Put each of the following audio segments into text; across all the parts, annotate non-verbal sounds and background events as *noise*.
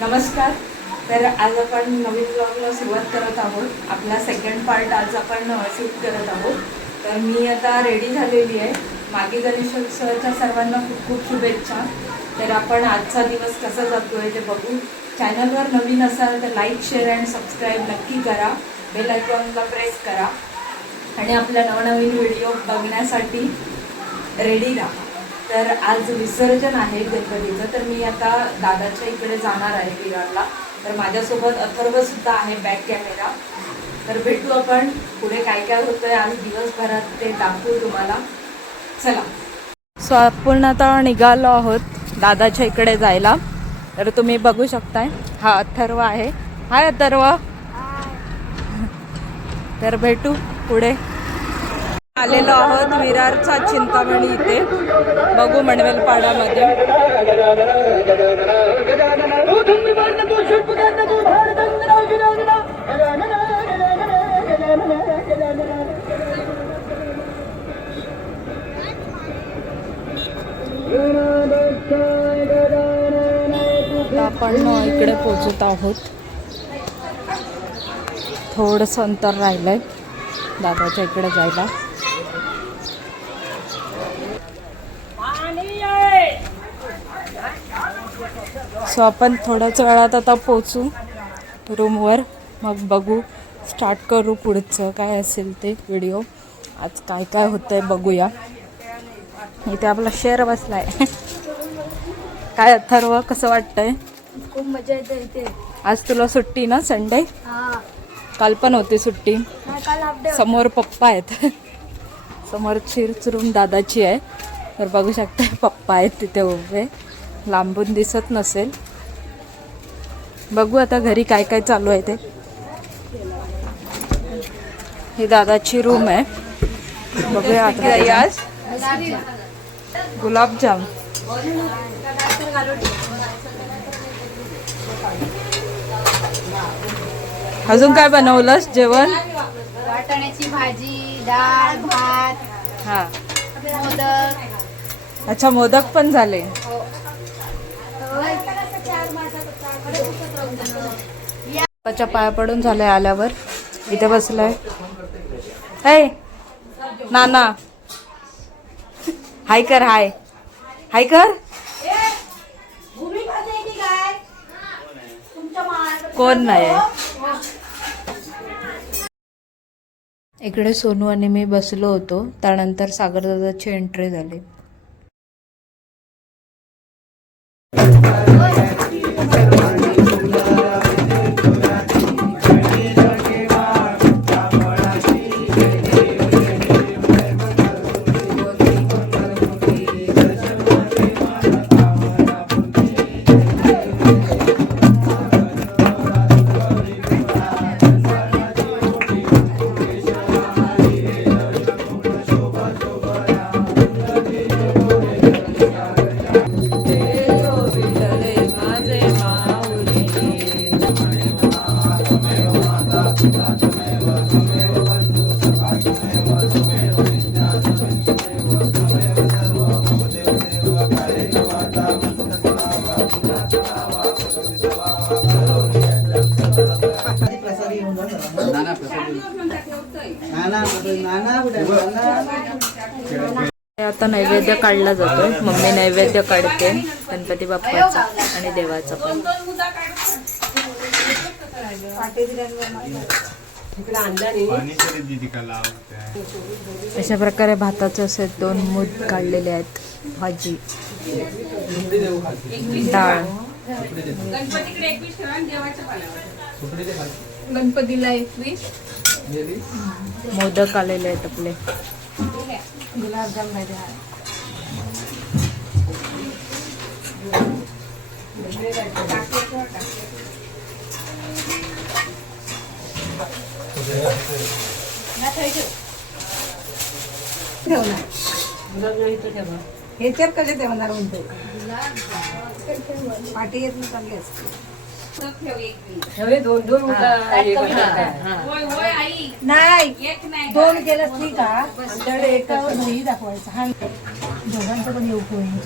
नमस्कार. तर आज आपण नवीन ब्लॉगला सुरुवात करत आहोत. आपला सेकंड पार्ट आज आपण शूट करत आहोत. तर मी आता रेडी झालेली आहे. मागे गणेशोत्सवाच्या सर्वांना खूप खूप शुभेच्छा. तर आपण आजचा दिवस कसा जातो आहे ते बघू. चॅनलवर नवीन असाल तर लाईक शेअर अँड सबस्क्राईब नक्की करा. बेल आयकॉनला प्रेस करा. आणि आपल्या नवनवीन व्हिडिओ बघण्यासाठी रेडी राहा. तर आज विसर्जन आहे गणपतीचं. तर मी आता दादाच्या इकडे जाणार आहे विरारला. तर माझ्यासोबत अथर्व सुद्धा आहे बॅक कॅमेरा तर भेटू आपण पुढे काय काय होतंय आज दिवसभरात ते दाखवू तुम्हाला. चला. सो आपण आता निघालो आहोत दादाच्या इकडे जायला. तर तुम्ही बघू शकताय हा अथर्व आहे. हाय अथर्व. तर भेटू पुढे. आलेलो आहोत. विरारचा चिंतामणी इथे. बघू मणवेल पाडामध्ये आपण इकडे पोचत आहोत. थोडंसं अंतर राहिलंय. दादाच्या इकडे जायला. सो आपण थोड्याच वेळात आता पोचू रूमवर. मग बघू. स्टार्ट करू पुढचं. काय असेल ते व्हिडिओ. आज काय काय होतंय बघूया. इथे आपला शेअर बसलाय. काय अथर्व कसं वाटतंय? खूप मजा येते इथे. आज तुला सुट्टी ना संडे? काल पण होती सुट्टी. समोर पप्पा आहेत. समोर चिरचुरून दादाची आहे. तर बघू शकता पप्पा आहेत तिथे उभे. लांबून दिसत नसेल. बघू आता घरी काय काय चालू आहे ते. ही दादाची रूम आहे. बघूया आता आज गुलाबजाम. अजून काय बनवलंस? जेवण? वाटाण्याची भाजी डाळ भात हा. मोदक. अच्छा मोदक पण झाले. पप्पाच्या पाया पडून झालंय आल्यावर. इथे बसलाय. ऐ नाना. हाय कर हाय. हाय कर. कोण नाही इकडे सोनू आणि मी बसलो होतो. त्यानंतर सागरदादाची एंट्री झाली. आता नैवेद्य काढला जातो मम्मी नैवेद्य काढते. गणपती बाप्पाचा आणि देवाचा पण. अशा प्रकारे भाताचे असे दोन मूत काढलेले आहेत. भाजी डाळ. गणपतीला एकवीस मोदक आलेले आहेत आपले. गुलाबजाम ह्याच्यावर कसे देवणार म्हणतो पाठी येत चांगली असते. नाही. दोन केलं ठीक एकावर दाखवायचं. हा. दोघांचं पण येऊ कोणी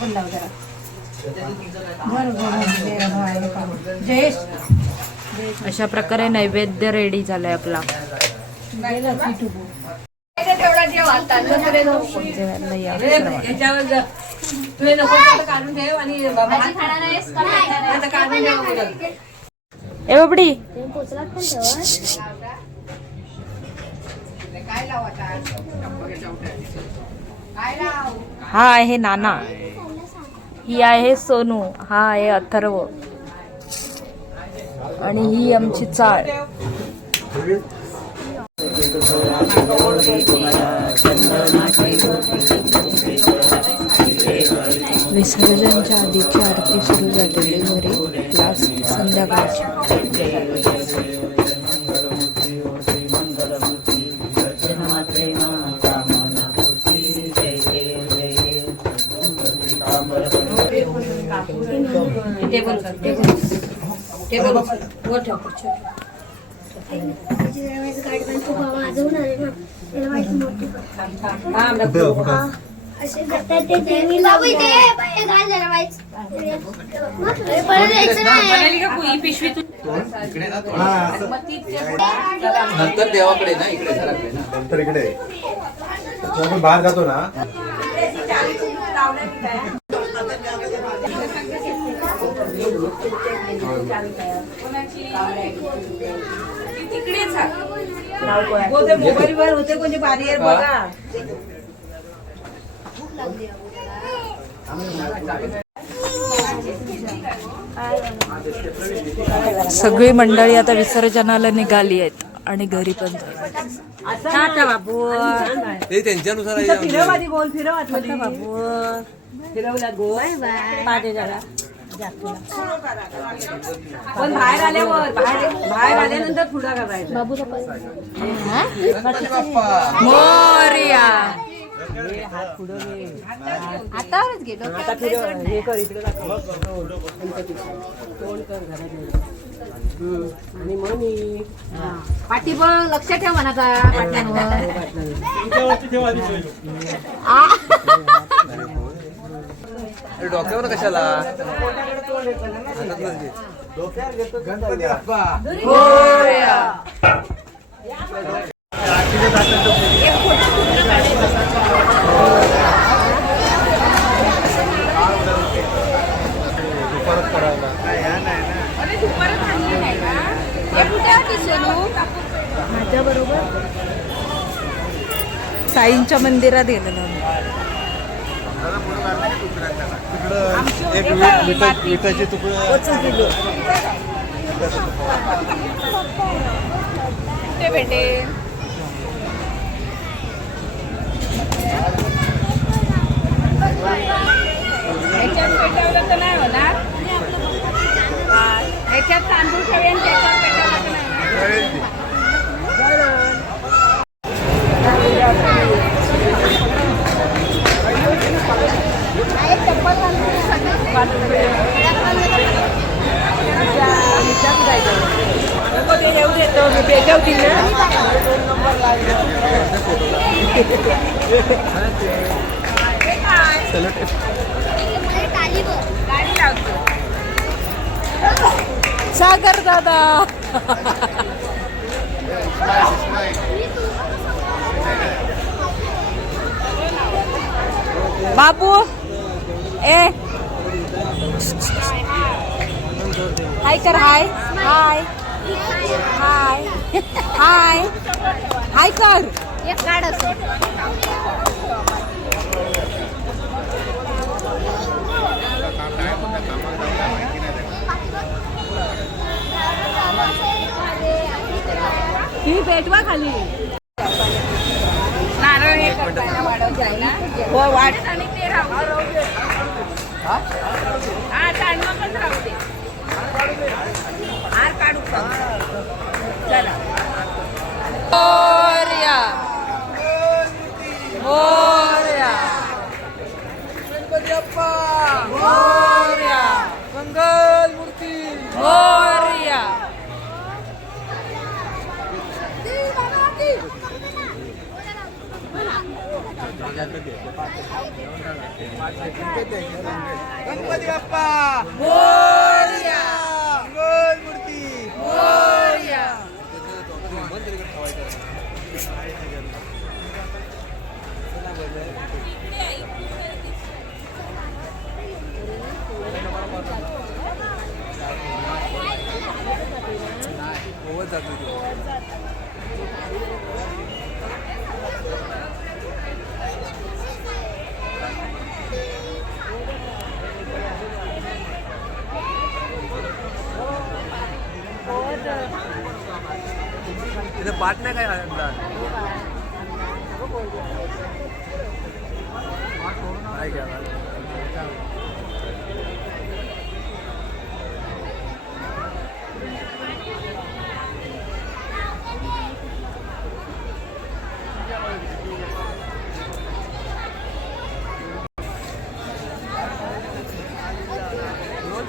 पण लाव जरा. जयेश अशा प्रकारे नैवेद्य रेडी झालाय आपला. जेवायला या नको तर काढून ठेव आणि बाबा भाजी खाणार नाहीस का? नाही खाणार? आता काढून ठेव अगोदर. ए बाबडी. हा आहे नाना. ही आहे सोनू. हा आहे अथर्व. आणि ही आमची चाळ. विसर्जनच्या आधीची आरती सुरू झालेली घरी लास्ट संध्याकाळची. हा, ही. नंतर देवाकडे ना इकडे घराकडे ना. नंतर इकडे. आपण बाहेर जातो ना. होते मोबाईलवर होते कोणते बारीयर बघा. सगळी मंडळी आता विसर्जनाला निघाली आहेत आणि घरी पण बाबू ते त्यांच्यानुसार बाबू फिरवला. पण बाहेर आल्यावर बाहेर बाहेर आल्यानंतर पुढा करायचा मोरया हातावरच गेलो आता हे कर इकडे दाखव. गणपती. तोंड कर घरात हम्म. आणि मग मी पाठी बघ लक्ष ठेव मनाचा पाठ्यांवर *laughs* अरे डोक्यावर कशाला. गणपती बाप्पा. साईंच्या मंदिरात गेलेलो ह्याच्यात पेटवलं तर नाही होणार. ह्याच्यात तांदूळ ठेवेन त्याच्यात पेटवलं तर नाही होणार. नको ते येऊ देतो मी पेटवतील ना सागर दादा. बाबू ए. हाय कर हाय. हाय. हाय. हाय. हाय कर. एक काढ ही पेटवा खाली. नारळ हे करताना हो वाट आणि ते राहू दे. हा? चांदणं पण राहू दे. हार काढू का? चला. मोरया. मोरया. मोरया मंगल मूर्ती मोरया गणपती बाप्पा मोरया! मंगल मूर्ती मोरया जातो तो. नाही काय आणला काय घ्या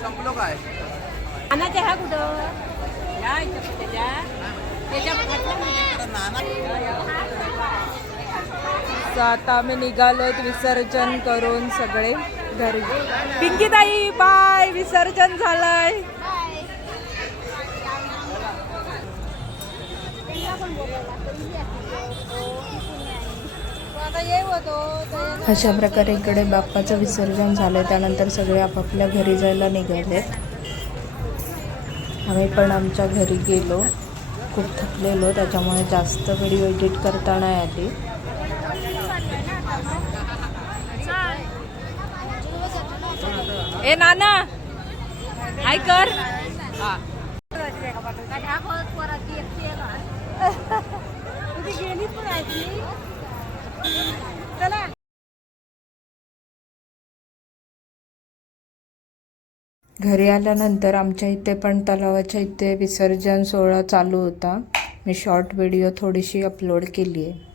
संपलो काय? नानाच्या ह्या कुठं? या इथं त्याच्या आता आम्ही निघालोत विसर्जन करून सगळे घरी. पिंकी ताई बाय विसर्जन झालंय. अशा प्रकारे इकडे बाप्पाचं विसर्जन झालंय. त्यानंतर सगळे आपापल्या घरी जायला निघालेत. आम्ही पण आमच्या घरी गेलो. खूप थकलेलो त्याच्यामुळे जास्त व्हिडिओ एडिट करता नाही आली. ए नाना! हाय कर. *laughs* घरी आल्यानंतर आमच्या इथे पण तलावाच्या इथे विसर्जन सोहळा चालू होता. मी शॉर्ट व्हिडिओ थोडीशी अपलोड केली आहे